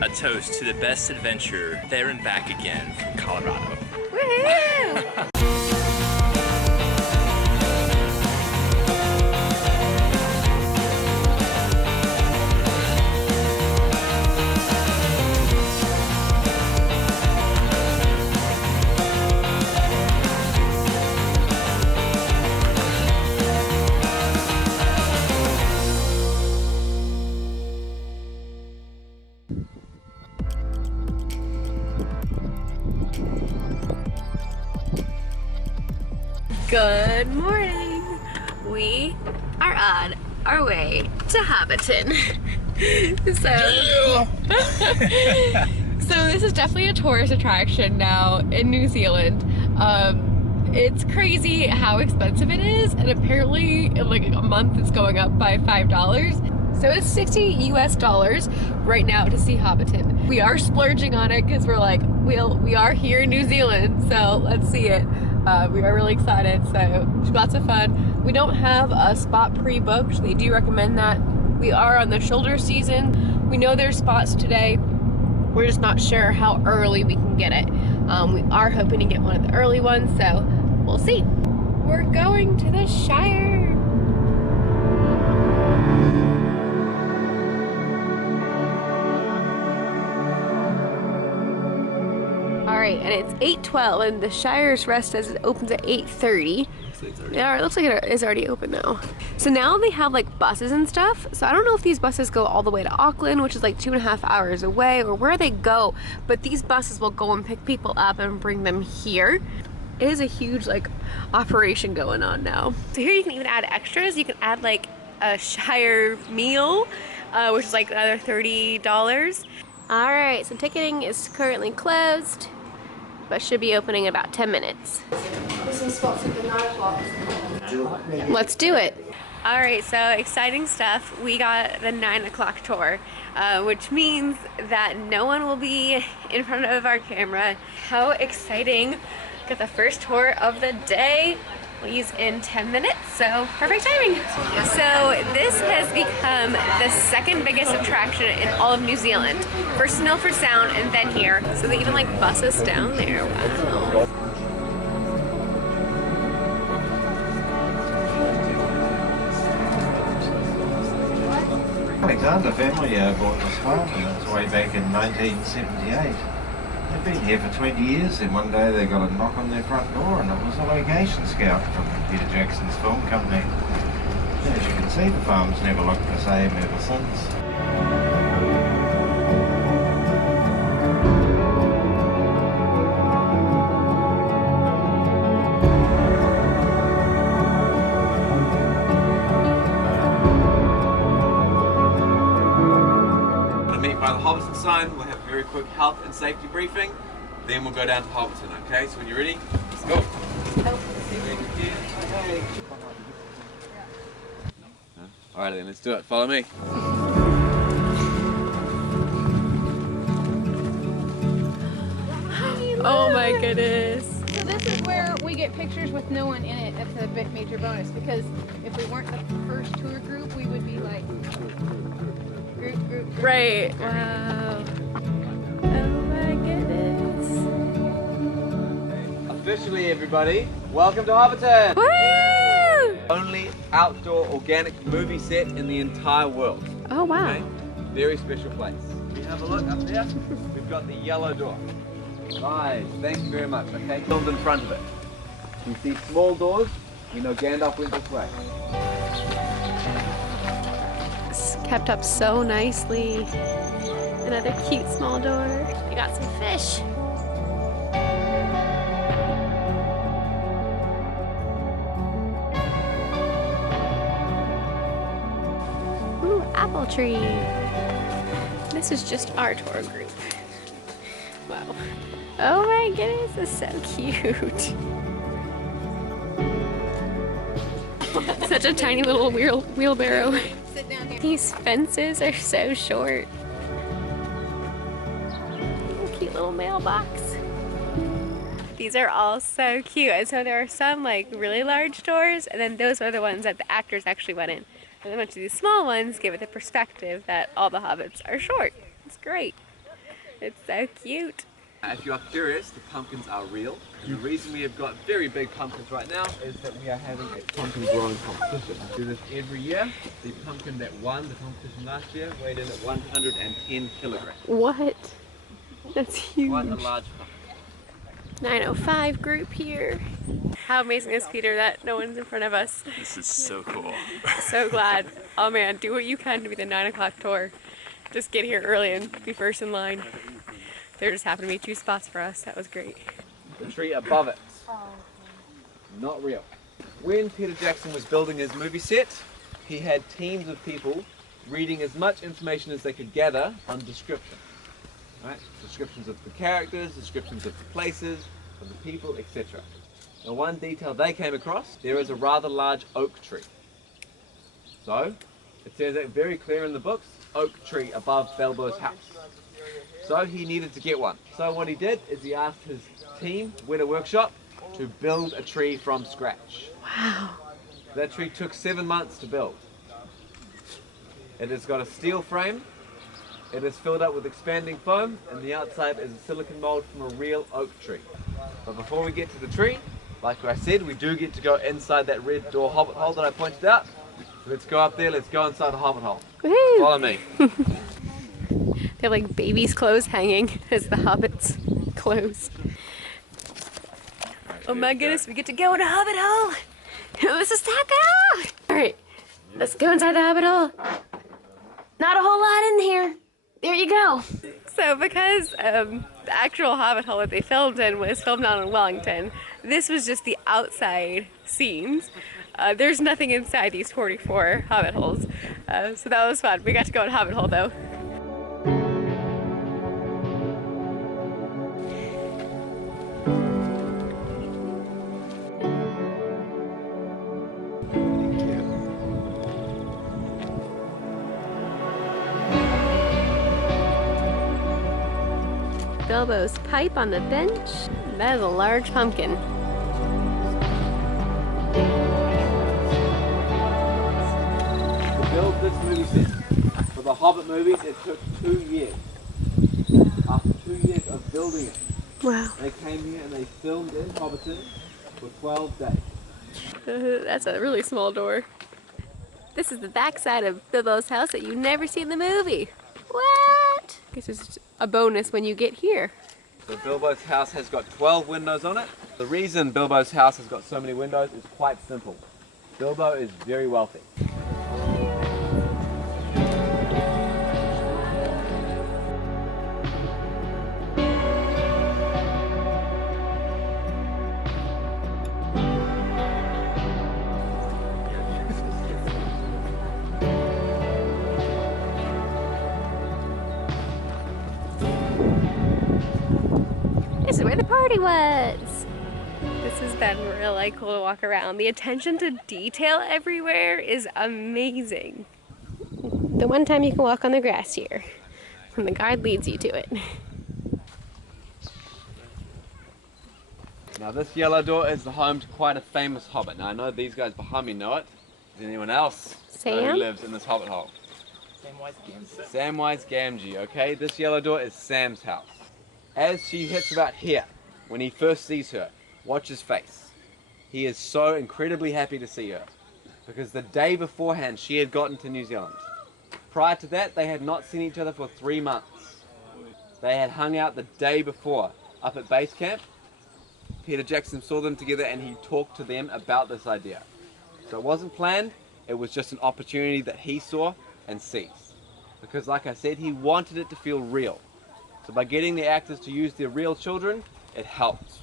A toast to the best adventure there and back again from Colorado. Woohoo! Good morning! We are on our way to Hobbiton. So this is definitely a tourist attraction now in New Zealand. It's crazy how expensive it is, and apparently in like a month it's going up by $5. So it's $60 US right now to see Hobbiton. We are splurging on it because we're like, we are here in New Zealand, so let's see it. We are really excited, so lots of fun. We don't have a spot pre-booked. They do recommend that. We are on the shoulder season. We know there's spots today. We're just not sure how early we can get it. We are hoping to get one of the early ones, so we'll see. We're going to the Shire. Alright, and it's 8:12 and the Shire's Rest says it opens at 8:30. Yeah, it looks like it is already open now. So now they have like buses and stuff. So I don't know if these buses go all the way to Auckland, which is like 2.5 hours away, or where they go, but these buses will go and pick people up and bring them here. It is a huge like operation going on now. So here you can even add extras. You can add like a Shire meal, which is like another $30. Alright, so ticketing is currently closed, but should be opening in about 10 minutes. There's some spots at the 9 o'clock. Let's do it. Alright, so exciting stuff. We got the 9 o'clock tour, which means that no one will be in front of our camera. How exciting. Got the first tour of the day. Leaves in 10 minutes, so perfect timing. So this has become the second biggest attraction in all of New Zealand. First in Milford Sound and then here. So they even like bus us down there. Wow. Alexander family bought this farm, and it was way back in 1978. They've been here for 20 years, and one day they got a knock on their front door, and it was a location scout from Peter Jackson's film company. As you can see, the farm's never looked the same ever since. By the Hobbiton sign, we'll have a very quick health and safety briefing. Then we'll go down to Hobbiton, okay? So when you're ready, let's go. Alright then, let's do it. Follow me. Oh my goodness. So this is where we get pictures with no one in it. That's a bit major bonus, because if we weren't the first tour group, we would be like group. Right. Wow. Oh my goodness. Officially, everybody, welcome to Hobbiton! Woo! Only outdoor organic movie set in the entire world. Oh wow. Okay? Very special place. We have a look up there. We've got the yellow door. Nice, thank you very much. Okay, filmed in front of it. You see small doors. We know Gandalf went this way. It's kept up so nicely. Another cute small door. We got some fish. Ooh, apple tree. This is just our tour group. Wow. Oh my goodness, this is so cute. Such a tiny little wheelbarrow. Sit down here. These fences are so short. Cute little mailbox. These are all so cute. And so there are some like really large doors, and then those are the ones that the actors actually went in. And then went to these small ones, give it the perspective that all the hobbits are short. It's great. It's so cute. If you are curious, the pumpkins are real. And the reason we have got very big pumpkins right now is that we are having a pumpkin growing competition. We do this every year. The pumpkin that won the competition last year weighed in at 110 kilograms. What? That's huge. Quite a large pumpkin. 905 group here. How amazing is Peter that no one's in front of us? This is so cool. So glad. Oh man, do what you can to be the 9 o'clock tour. Just get here early and be first in line. There just happened to be 2 spots for us. That was great. The tree above it. Not real. When Peter Jackson was building his movie set, he had teams of people reading as much information as they could gather on description. Right? Descriptions of the characters, descriptions of the places, of the people, etc. Now one detail they came across, there is a rather large oak tree. So, it says that very clear in the books, oak tree above Bilbos' house. So he needed to get one. So what he did is he asked his team, Weta Workshop, to build a tree from scratch. Wow. That tree took 7 months to build. It has got a steel frame. It is filled up with expanding foam, and the outside is a silicon mold from a real oak tree. But before we get to the tree, like I said, we do get to go inside that red door hobbit hole that I pointed out. So let's go up there, let's go inside the hobbit hole. Woohoo! Follow me. They have like babies' clothes hanging as the hobbits' clothes. Oh my goodness, we get to go in a hobbit hole! This is Taka! Alright, let's go inside the hobbit hole. Not a whole lot in here. There you go. So because the actual hobbit hole that they filmed in was filmed out in Wellington, this was just the outside scenes. There's nothing inside these 44 hobbit holes. So that was fun. We got to go in hobbit hole though. Bilbo's pipe on the bench. That is a large pumpkin. To build this movie set, for the Hobbit movies, it took 2 years. After 2 years of building it, Wow. they came here and they filmed in Hobbiton for 12 days. That's a really small door. This is the backside of Bilbo's house that you never see in the movie. What? This is a bonus when you get here. So Bilbo's house has got 12 windows on it. The reason Bilbo's house has got so many windows is quite simple. Bilbo is very wealthy. This is where the party was. This has been really cool to walk around. The attention to detail everywhere is amazing. The one time you can walk on the grass here, when the guide leads you to it. Now this yellow door is the home to quite a famous hobbit. Now I know these guys behind me know it. Does anyone else know Sam? who lives in this hobbit hole? Samwise Gamgee, okay? This yellow door is Sam's house. As she hits about here, when he first sees her, watch his face. He is so incredibly happy to see her, because the day beforehand she had gotten to New Zealand. Prior to that, they had not seen each other for 3 months. They had hung out the day before up at base camp. Peter Jackson saw them together and he talked to them about this idea. So it wasn't planned, it was just an opportunity that he saw and seized. Because like I said, he wanted it to feel real. So by getting the actors to use their real children, it helped.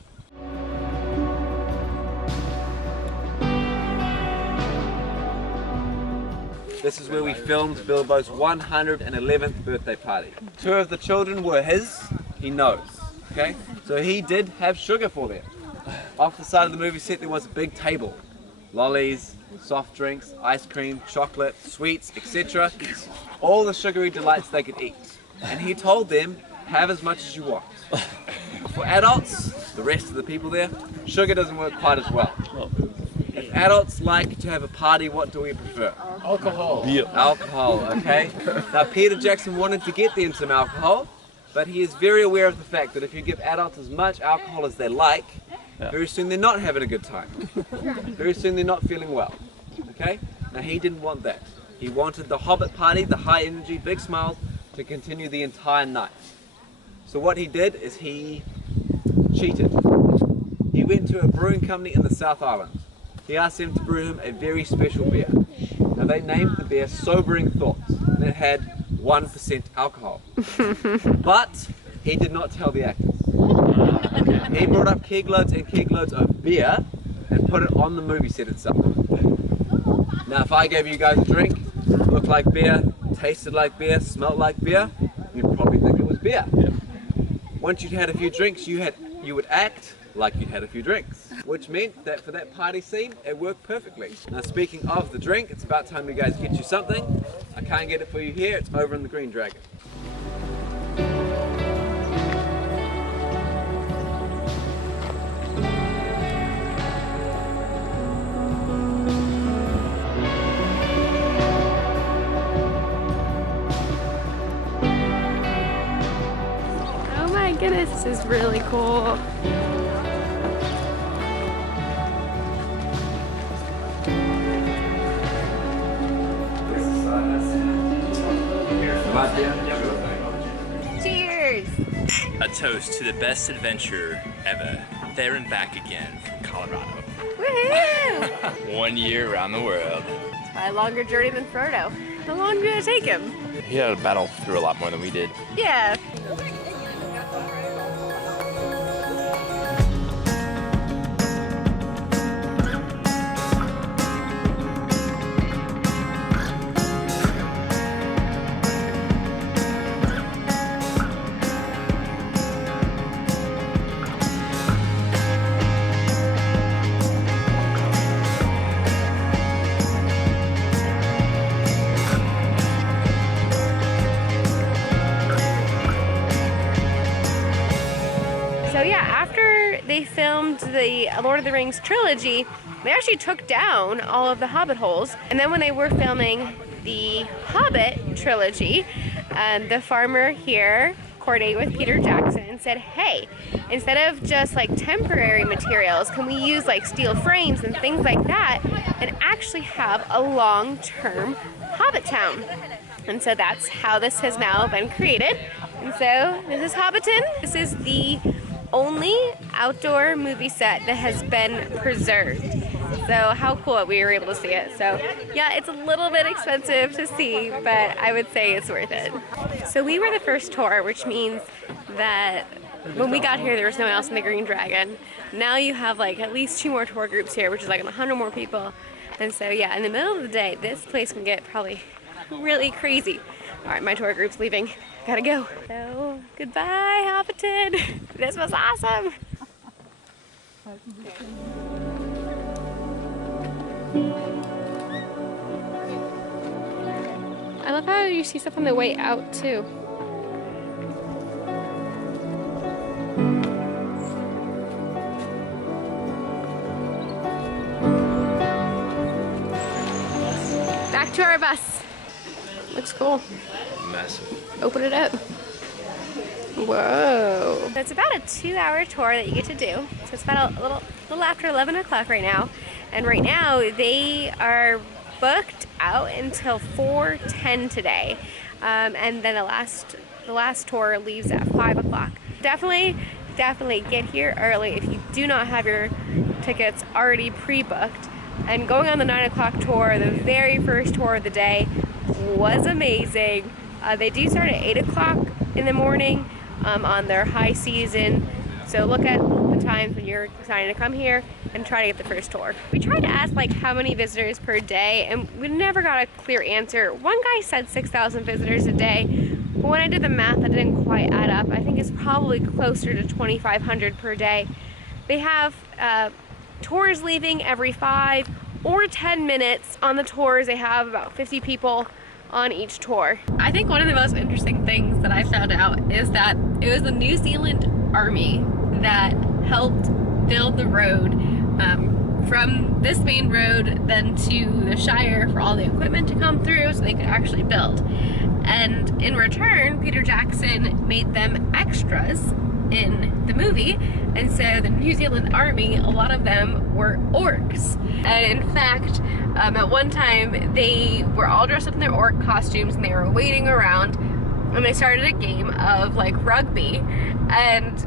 This is where we filmed Bilbo's 111th birthday party. 2 of the children were his, he knows, okay? So he did have sugar for them. Off the side of the movie set there was a big table. Lollies, soft drinks, ice cream, chocolate, sweets, etc. All the sugary delights they could eat. And he told them, have as much as you want. For adults, the rest of the people there, sugar doesn't work quite as well. If adults like to have a party, what do we prefer? Alcohol. Alcohol, okay? Now Peter Jackson wanted to get them some alcohol, but he is very aware of the fact that if you give adults as much alcohol as they like, very soon they're not having a good time. Very soon they're not feeling well, okay? Now he didn't want that. He wanted the Hobbit Party, the high energy, big smiles, to continue the entire night. So what he did is he cheated. He went to a brewing company in the South Island. He asked them to brew him a very special beer. Now they named the beer Sobering Thoughts, and it had 1% alcohol. But he did not tell the actors. He brought up keg loads and keg loads of beer and put it on the movie set itself. Now if I gave you guys a drink, looked like beer, tasted like beer, smelled like beer, you'd probably think it was beer. Once you'd had a few drinks, you would act like you'd had a few drinks, which meant that for that party scene, it worked perfectly. Now speaking of the drink, it's about time you guys get you something. I can't get it for you here, it's over in the Green Dragon. Oh my goodness, this is really cool. Cheers! A toast to the best adventure ever. There and back again from Colorado. Woohoo! 1 year around the world. It's probably a longer journey than Frodo. How long did it take him? He had to battle through a lot more than we did. Yeah. So yeah, after they filmed the Lord of the Rings trilogy, they actually took down all of the Hobbit holes. And then when they were filming the Hobbit trilogy, the farmer here coordinated with Peter Jackson and said, hey, instead of just like temporary materials, can we use like steel frames and things like that and actually have a long-term Hobbit town? And so that's how this has now been created. And so this is Hobbiton. This is the only outdoor movie set that has been preserved. So how cool that we were able to see it. So yeah, it's a little bit expensive to see, but I would say it's worth it. So we were the first tour, which means that when we got here, there was no one else in the Green Dragon. Now you have like at least 2 more tour groups here, which is like 100 more people. And so yeah, in the middle of the day, this place can get probably really crazy. All right, my tour group's leaving. Gotta go. So goodbye, Hobbiton. This was awesome. I love how you see stuff on the way out too. Back to our bus. Looks cool. Massive. Open it up. Whoa. So it's about a 2-hour tour that you get to do. So it's about a little after 11 o'clock right now. And right now they are booked out until 4:10 today. And then the last tour leaves at 5 o'clock. Definitely get here early if you do not have your tickets already pre-booked. And going on the 9 o'clock tour, the very first tour of the day, was amazing. They do start at 8 o'clock in the morning on their high season. So look at the times when you're deciding to come here and try to get the first tour. We tried to ask like how many visitors per day, and we never got a clear answer. One guy said 6,000 visitors a day, but when I did the math, that didn't quite add up. I think it's probably closer to 2,500 per day. They have tours leaving every 5 or 10 minutes. On the tours, they have about 50 people on each tour. I think one of the most interesting things that I found out is that it was the New Zealand Army that helped build the road from this main road then to the Shire for all the equipment to come through so they could actually build. And in return, Peter Jackson made them extras in the movie, and so the New Zealand Army, a lot of them were orcs. And in fact, at one time they were all dressed up in their orc costumes and they were waiting around, and they started a game of like rugby, and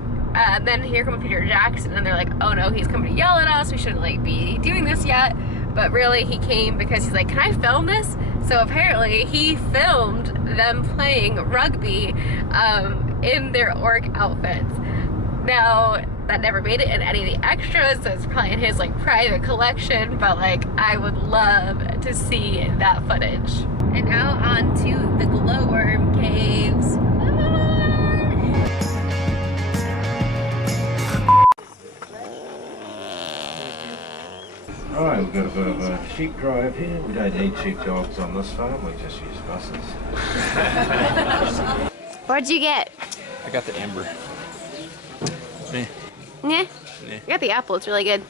then here comes Peter Jackson and they're like, oh no, he's coming to yell at us, we shouldn't like be doing this yet. But really he came because he's like, can I film this? So apparently he filmed them playing rugby in their orc outfits. Now, that never made it in any of the extras, so it's probably in his like private collection, but like I would love to see that footage. And now on to the Glowworm Caves. Right, we've got a bit of a sheep drive here. We don't need sheepdogs on this farm, we just use buses. What'd you get? I got the amber. Yeah. Yeah? Yeah. I got the apple, it's really good.